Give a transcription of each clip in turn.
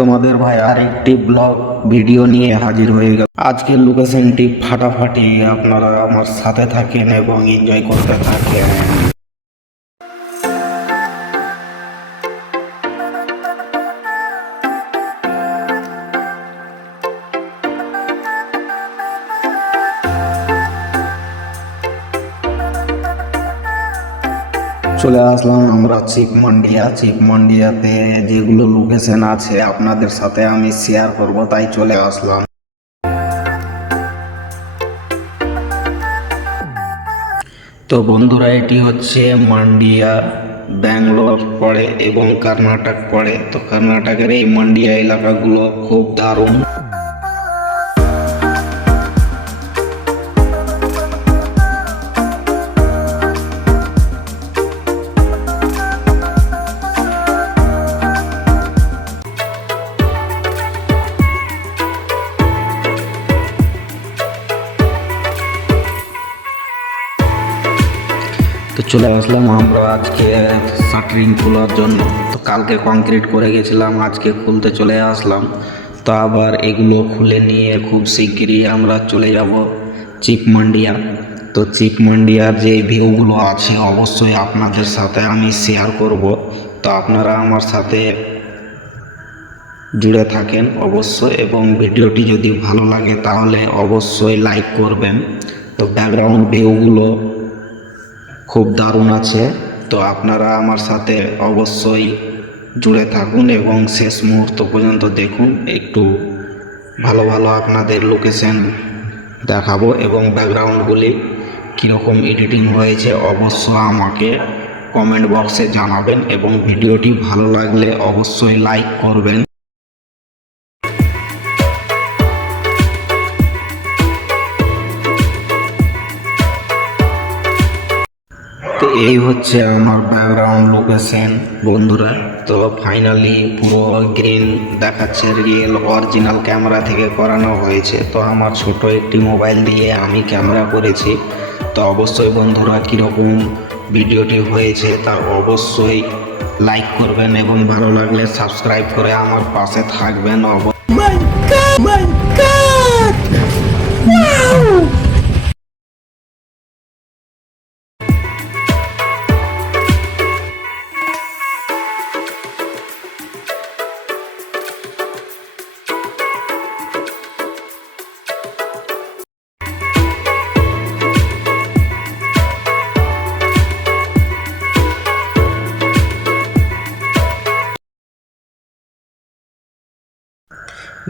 তোমাদের ভাই আরেকটি ব্লগ ভিডিও নিয়ে হাজির হয়ে গেল। আজকের লোকেশনটি ফাটাফাটি, আপনারা আমার সাথে থাকেন এবং এনজয় করতে থাকেন। চলে আসলাম আমরা চিক মান্ডিয়া চিক মান্ডিয়াতে যেগুলো লোকেশন আছে আপনাদের সাথে আমি শেয়ার করব, তাই চলে আসলাম। তো বন্ধুরা, এটি হচ্ছে মান্ডিয়া, ব্যাঙ্গালোর পড়ে এবং কর্ণাটক পড়ে। তো কর্ণাটকের এই মান্ডিয়া এলাকাগুলো খুব দারুণ। তো চলে আসলাম আমরা আজকে শাটারিং খোলার জন্য। তো কালকে কংক্রিট করে গেছিলাম, আজকে খুলতে চলে আসলাম। তো আবার এগুলো খুলে নিয়ে খুব শিগগিরই আমরা চলে যাব চিপ মান্ডিয়া তো চিপ মান্ডিয়ার যে ভিউগুলো আছে, অবশ্যই আপনাদের সাথে আমি শেয়ার করব। তো আপনারা আমার সাথে জুড়ে থাকেন অবশ্যই এবং ভিডিওটি যদি ভালো লাগে তাহলে অবশ্যই লাইক করবেন। তো ব্যাকগ্রাউন্ড ভিউগুলো খুব দারুণ আছে। তো আপনারা আমার সাথে অবশ্যই জুড়ে থাকুন এবং শেষ মুহূর্ত পর্যন্ত দেখুন। একটু ভালো ভালো আপনাদের লোকেশন দেখাবো এবং ব্যাকগ্রাউন্ডগুলি কীরকম এডিটিং হয়েছে অবশ্য আমাকে কমেন্ট বক্সে জানাবেন এবং ভিডিওটি ভালো লাগলে অবশ্যই লাইক করবেন। তো এই হচ্ছে আমার ব্যাকগ্রাউন্ড লোকেশন বন্ধুরা। তো ফাইনালি পুরো গ্রিন দেখাচ্ছে রিয়েল অরিজিনাল ক্যামেরা থেকে করানো হয়েছে। তো আমার ছোট একটি মোবাইল দিয়ে আমি ক্যামেরা করেছি। তো অবশ্যই বন্ধুরা কীরকম ভিডিওটি হয়েছে তা অবশ্যই লাইক করবেন এবং ভালো লাগলে সাবস্ক্রাইব করে আমার পাশে থাকবেন। অব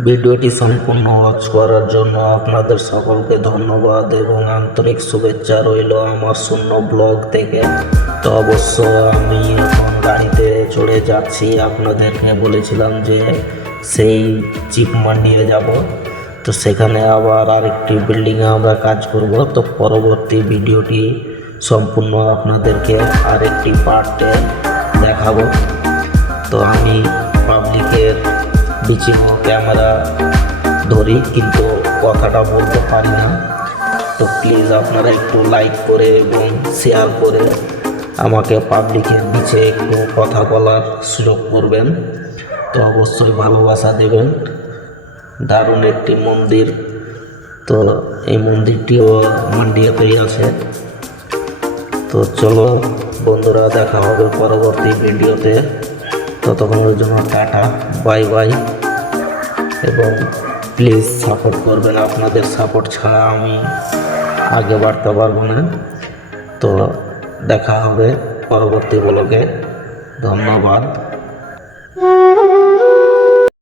ভিডিওটি সম্পূর্ণ ওয়াচ করার জন্য আপনাদের সকলকে ধন্যবাদ এবং আন্তরিক শুভেচ্ছা রইল আমার শূন্য ব্লগ থেকে। তো অবশ্য আমি এখন গাড়িতে চড়ে যাচ্ছি, আপনাদেরকে বলেছিলাম যে সেই চিপ মান্ডিয়ে যাব। তো সেখানে আবার আরেকটি বিল্ডিংয়ে আমরা কাজ করব। তো পরবর্তী ভিডিওটি সম্পূর্ণ আপনাদেরকে আরেকটি পার্টে দেখাবো। তো আমি বিচিন্ন ক্যামেরা ধরি কিন্তু কথাটা বলতে পারি না। তো প্লিজ আপনারা একটু লাইক করে এবং শেয়ার করে আমাকে পাবলিকের নিচে একটু কথা বলার সুযোগ করবেন। তো অবশ্যই ভালোবাসা দেবেন। দারুণ একটি মন্দির। তো এই মন্দিরটিও মান্ডিয়াতেই আছে। তো চলো বন্ধুরা, দেখা হবে পরবর্তী ভিডিওতে। ততক্ষণের জন্য টাটা, বাই বাই। এবং প্লিজ সাপোর্ট করবেন, আপনাদের সাপোর্ট ছাড়া আমি আগে বাড়তে পারব না। তো দেখা হবে পরবর্তী বলকে ধন্যবাদ।